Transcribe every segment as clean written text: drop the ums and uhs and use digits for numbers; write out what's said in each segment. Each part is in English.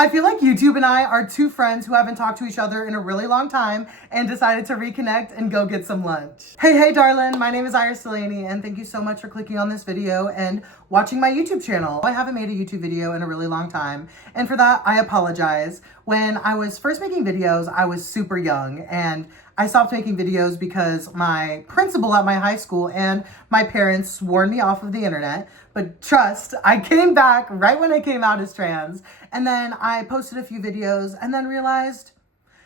I feel like YouTube and I are two friends who haven't talked to each other in a really long time and decided to reconnect and go get some lunch. Hey, darling, my name is Iris Delaney and thank you so much for clicking on this video and watching my YouTube channel. I haven't made a YouTube video in a really long time, and for that, I apologize. When I was first making videos, I was super young, and I stopped making videos because my principal at my high school and my parents warned me off of the internet. But trust, I came back right when I came out as trans, and then I posted a few videos and then realized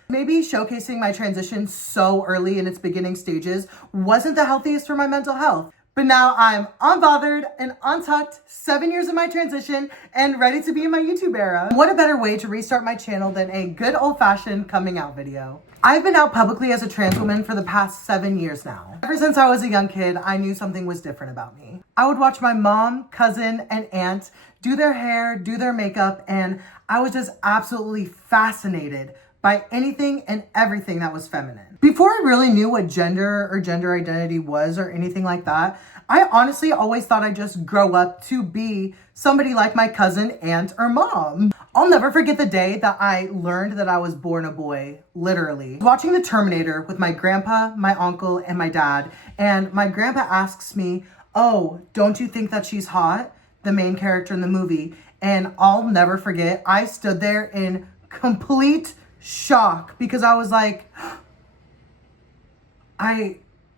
maybe showcasing my transition so early in its beginning stages wasn't the healthiest for my mental health. But now I'm unbothered and untucked, 7 years of my transition and ready to be in my YouTube era. What a better way to restart my channel than a good old-fashioned coming out video. I've been out publicly as a trans woman for the past 7 years now. Ever since I was a young kid, I knew something was different about me. I would watch my mom, cousin, and aunt do their hair, do their makeup, and I was just absolutely fascinated by anything and everything that was feminine. Before I really knew what gender or gender identity was or anything like that, I honestly always thought I'd just grow up to be somebody like my cousin, aunt, or mom. I'll never forget the day that I learned that I was born a boy, literally. Watching The Terminator with my grandpa, my uncle, and my dad, and my grandpa asks me, "Oh, don't you think that she's hot?" The main character in the movie. And I'll never forget, I stood there in complete shock because I was like,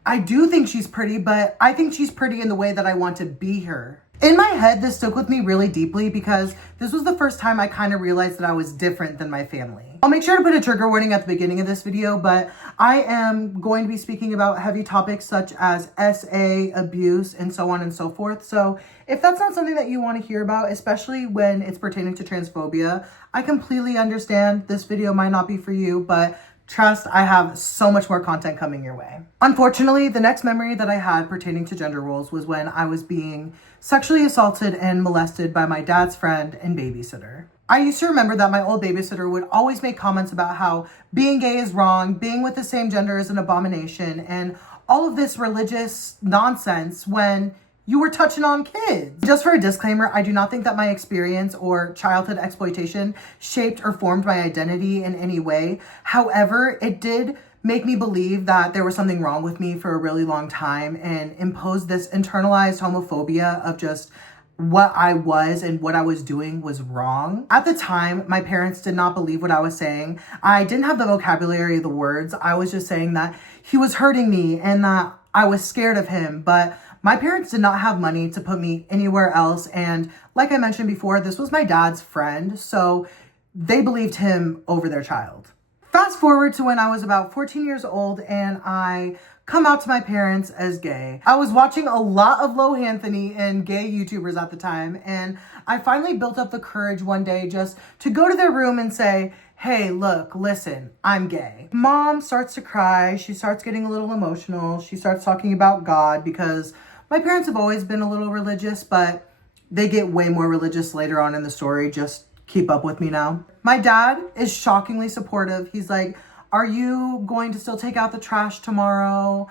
I do think she's pretty, but I think she's pretty in the way that I want to be her. In my head, this stuck with me really deeply because this was the first time I kind of realized that I was different than my family. I'll make sure to put a trigger warning at the beginning of this video, but I am going to be speaking about heavy topics such as SA, abuse, and so on and so forth. So if that's not something that you want to hear about, especially when it's pertaining to transphobia, I completely understand. This video might not be for you, but trust, I have so much more content coming your way. Unfortunately, the next memory that I had pertaining to gender roles was when I was being sexually assaulted and molested by my dad's friend and babysitter. I used to remember that my old babysitter would always make comments about how being gay is wrong, being with the same gender is an abomination, and all of this religious nonsense when you were touching on kids. Just for a disclaimer, I do not think that my experience or childhood exploitation shaped or formed my identity in any way. However, it did make me believe that there was something wrong with me for a really long time and imposed this internalized homophobia of just what I was and what I was doing was wrong. At the time, my parents did not believe what I was saying. I didn't have the vocabulary of the words. I was just saying that he was hurting me and that I was scared of him, but my parents did not have money to put me anywhere else. And like I mentioned before, this was my dad's friend, so they believed him over their child. Fast forward to when I was about 14 years old and I come out to my parents as gay. I was watching a lot of Lohanthony and gay YouTubers at the time, and I finally built up the courage one day just to go to their room and say, "Hey, look, listen, I'm gay." Mom starts to cry. She starts getting a little emotional. She starts talking about God because my parents have always been a little religious, but they get way more religious later on in the story. Just keep up with me now. My dad is shockingly supportive. He's like, "Are you going to still take out the trash tomorrow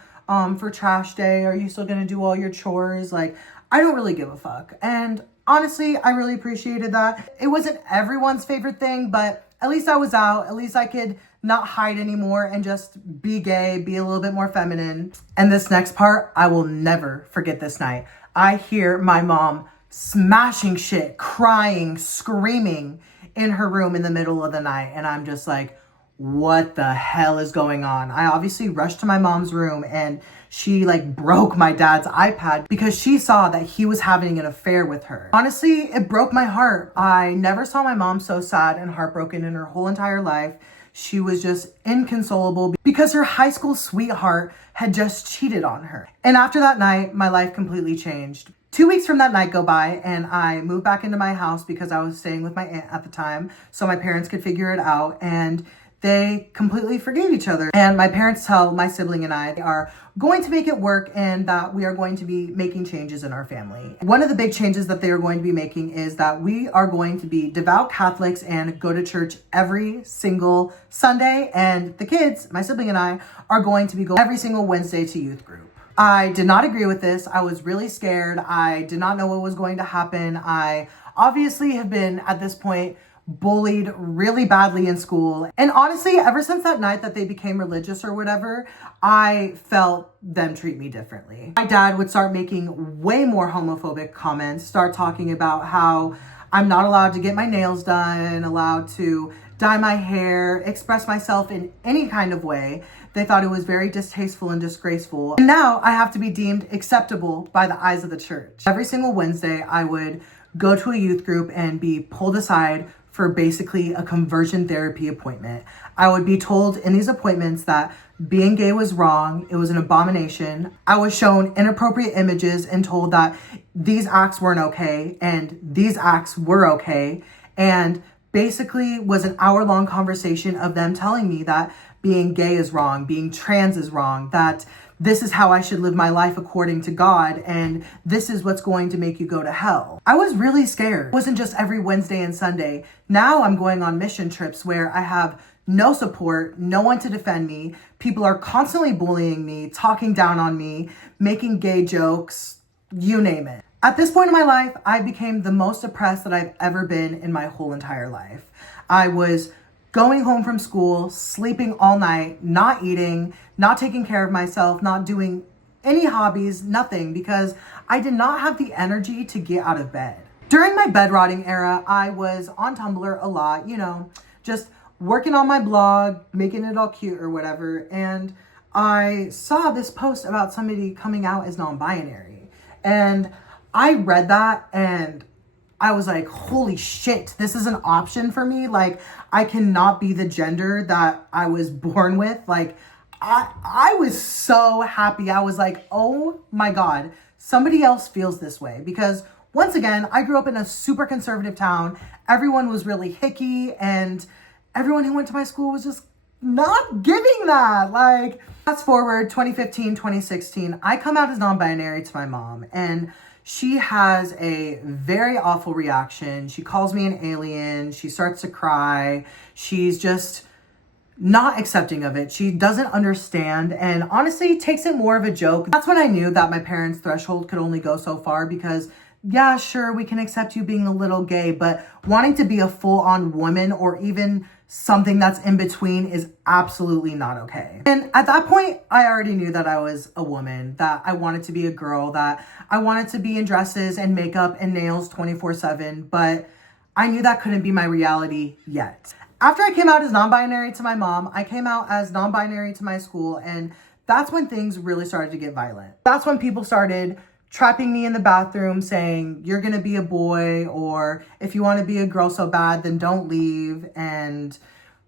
for trash day? Are you still going to do all your chores?" Like, I don't really give a fuck. And honestly, I really appreciated that. It wasn't everyone's favorite thing, but at least I was out. At least I could not hide anymore and just be gay, be a little bit more feminine. And this next part, I will never forget this night. I hear my mom smashing shit, crying, screaming in her room in the middle of the night. And I'm just like, what the hell is going on? I obviously rushed to my mom's room and she like broke my dad's iPad because she saw that he was having an affair with her. Honestly, it broke my heart. I never saw my mom so sad and heartbroken in her whole entire life. She was just inconsolable because her high school sweetheart had just cheated on her. And after that night, my life completely changed. 2 weeks from that night go by and I moved back into my house because I was staying with my aunt at the time so my parents could figure it out, and they completely forgave each other. And my parents tell my sibling and I they are going to make it work and that we are going to be making changes in our family. One of the big changes that they are going to be making is that we are going to be devout Catholics and go to church every single Sunday. And the kids, my sibling and I, are going to be going every single Wednesday to youth group. I did not agree with this. I was really scared. I did not know what was going to happen. I obviously have been, at this point, bullied really badly in school. And honestly, ever since that night that they became religious or whatever, I felt them treat me differently. My dad would start making way more homophobic comments, start talking about how I'm not allowed to get my nails done, allowed to dye my hair, express myself in any kind of way. They thought it was very distasteful and disgraceful. And now I have to be deemed acceptable by the eyes of the church. Every single Wednesday, I would go to a youth group and be pulled aside for basically a conversion therapy appointment. I would be told in these appointments that being gay was wrong, it was an abomination. I was shown inappropriate images and told that these acts weren't okay and these acts were okay. And basically was an hour-long conversation of them telling me that being gay is wrong, being trans is wrong, that this is how I should live my life according to God, and this is what's going to make you go to hell. I was really scared. It wasn't just every Wednesday and Sunday. Now I'm going on mission trips where I have no support, no one to defend me. People are constantly bullying me, talking down on me, making gay jokes, you name it. At this point in my life, I became the most depressed that I've ever been in my whole entire life. I was going home from school, sleeping all night, not eating, not taking care of myself, not doing any hobbies, nothing, because I did not have the energy to get out of bed. During my bed rotting era, I was on Tumblr a lot, just working on my blog, making it all cute or whatever, and I saw this post about somebody coming out as non-binary. And I read that and I was like, holy shit, this is an option for me. Like, I cannot be the gender that I was born with. Like, I was so happy. I was like, oh my God, somebody else feels this way. Because once again, I grew up in a super conservative town. Everyone was really hicky and everyone who went to my school was just not giving that. Like, fast forward 2015, 2016, I come out as non-binary to my mom and she has a very awful reaction. She calls me an alien. She starts to cry. She's just not accepting of it. She doesn't understand and honestly takes it more of a joke. That's when I knew that my parents' threshold could only go so far because yeah, sure, we can accept you being a little gay, but wanting to be a full-on woman or even something that's in between is absolutely not okay. And at that point, I already knew that I was a woman, that I wanted to be a girl, that I wanted to be in dresses and makeup and nails 24/7, but I knew that couldn't be my reality yet. After I came out as non-binary to my mom, I came out as non-binary to my school, and that's when things really started to get violent. That's when people started trapping me in the bathroom saying, you're gonna be a boy, or if you wanna be a girl so bad, then don't leave, and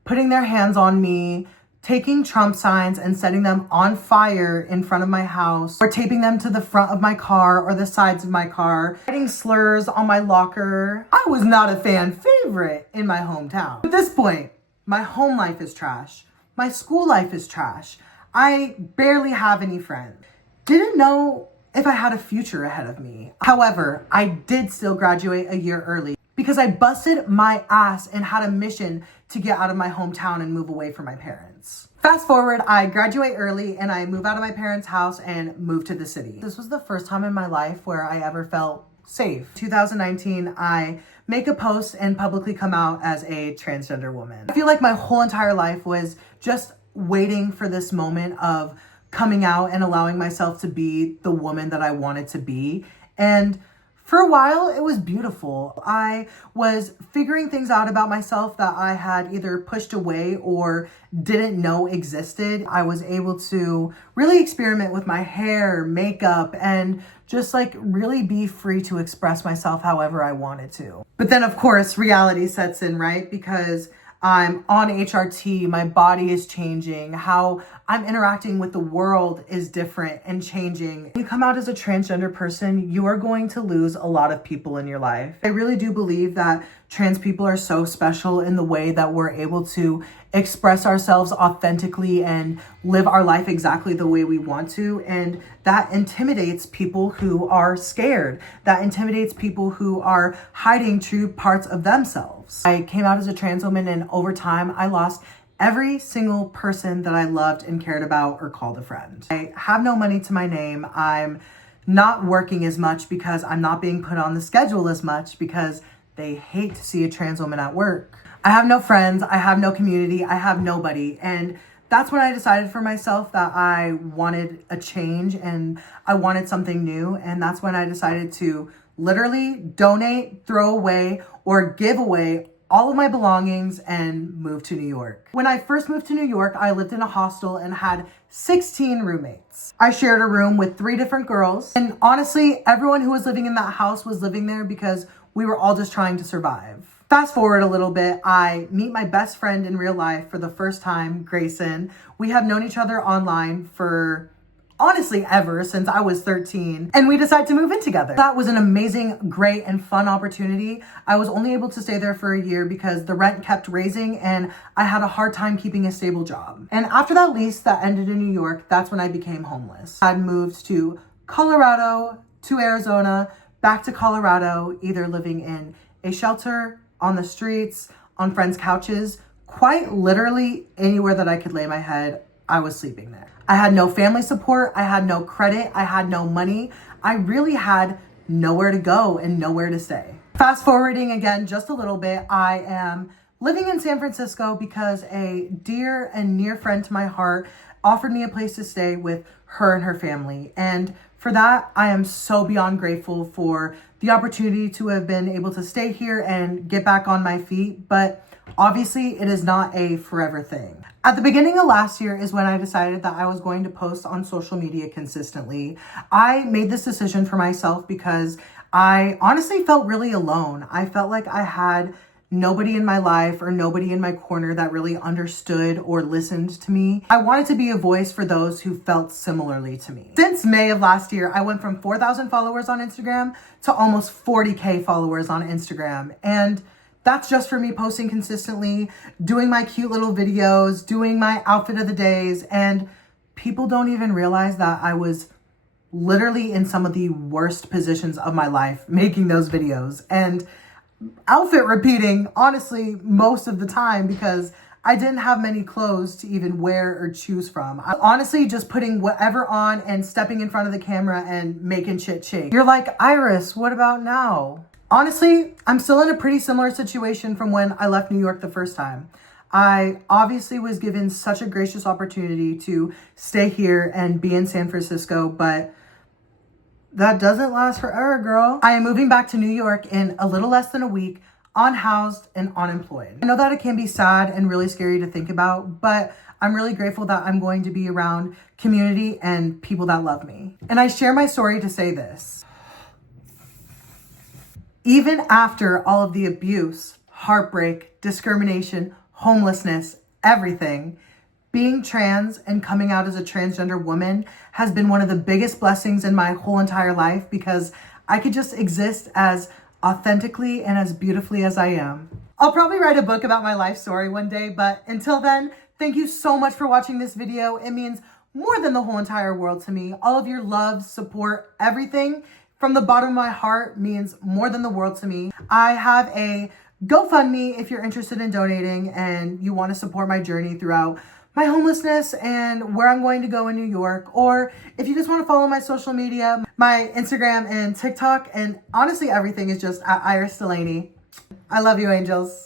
putting their hands on me, taking Trump signs and setting them on fire in front of my house, or taping them to the front of my car or the sides of my car, writing slurs on my locker. I was not a fan favorite in my hometown. At this point, my home life is trash. My school life is trash. I barely have any friends. Didn't know if I had a future ahead of me. However, I did still graduate a year early because I busted my ass and had a mission to get out of my hometown and move away from my parents. Fast forward, I graduate early and I move out of my parents' house and move to the city. This was the first time in my life where I ever felt safe. 2019, I make a post and publicly come out as a transgender woman. I feel like my whole entire life was just waiting for this moment of coming out and allowing myself to be the woman that I wanted to be. And for a while, it was beautiful. I was figuring things out about myself that I had either pushed away or didn't know existed. I was able to really experiment with my hair, makeup, and just like really be free to express myself however I wanted to. But then of course, reality sets in, right? Because I'm on HRT, my body is changing, how I'm interacting with the world is different and changing. When you come out as a transgender person, you are going to lose a lot of people in your life. I really do believe that trans people are so special in the way that we're able to express ourselves authentically and live our life exactly the way we want to. And that intimidates people who are scared. That intimidates people who are hiding true parts of themselves. I came out as a trans woman and over time I lost every single person that I loved and cared about or called a friend. I have no money to my name. I'm not working as much because I'm not being put on the schedule as much because they hate to see a trans woman at work. I have no friends, I have no community, I have nobody. And that's when I decided for myself that I wanted a change and I wanted something new. And that's when I decided to literally donate, throw away, or give away all of my belongings and move to New York. When I first moved to New York, I lived in a hostel and had 16 roommates. I shared a room with 3 different girls. And honestly, everyone who was living in that house was living there because we were all just trying to survive. Fast forward a little bit, I meet my best friend in real life for the first time, Grayson. We have known each other online for honestly ever since I was 13, and we decided to move in together. That was an amazing, great, and fun opportunity. I was only able to stay there for a year because the rent kept raising and I had a hard time keeping a stable job. And after that lease that ended in New York, that's when I became homeless. I'd moved to Colorado, to Arizona, back to Colorado, either living in a shelter, on the streets, on friends' couches, quite literally anywhere that I could lay my head, I was sleeping there. I had no family support, I had no credit, I had no money. I really had nowhere to go and nowhere to stay. Fast forwarding again just a little bit, I am living in San Francisco because a dear and near friend to my heart offered me a place to stay with her and her family. And for that, I am so beyond grateful for the opportunity to have been able to stay here and get back on my feet. But obviously, it is not a forever thing. At the beginning of last year is when I decided that I was going to post on social media consistently. I made this decision for myself because I honestly felt really alone. I felt like I had nobody in my life or nobody in my corner that really understood or listened to me. I wanted to be a voice for those who felt similarly to me. Since May of last year, I went from 4,000 followers on Instagram to almost 40K followers on Instagram. And that's just for me posting consistently, doing my cute little videos, doing my outfit of the days. And people don't even realize that I was literally in some of the worst positions of my life making those videos. And outfit repeating, honestly, most of the time because I didn't have many clothes to even wear or choose from. I honestly just putting whatever on and stepping in front of the camera and making shit shake. You're like, Iris, what about now? Honestly, I'm still in a pretty similar situation from when I left New York the first time. I obviously was given such a gracious opportunity to stay here and be in San Francisco, but that doesn't last forever, girl. I am moving back to New York in a little less than a week, unhoused and unemployed. I know that it can be sad and really scary to think about, but I'm really grateful that I'm going to be around community and people that love me. And I share my story to say this. Even after all of the abuse, heartbreak, discrimination, homelessness, everything, being trans and coming out as a transgender woman has been one of the biggest blessings in my whole entire life because I could just exist as authentically and as beautifully as I am. I'll probably write a book about my life story one day, but until then, thank you so much for watching this video. It means more than the whole entire world to me. All of your love, support, everything from the bottom of my heart means more than the world to me. I have a GoFundMe if you're interested in donating and you want to support my journey throughout my homelessness and where I'm going to go in New York. Or if you just want to follow my social media, my Instagram and TikTok, and honestly everything is just at Iris Delaney. I love you, angels.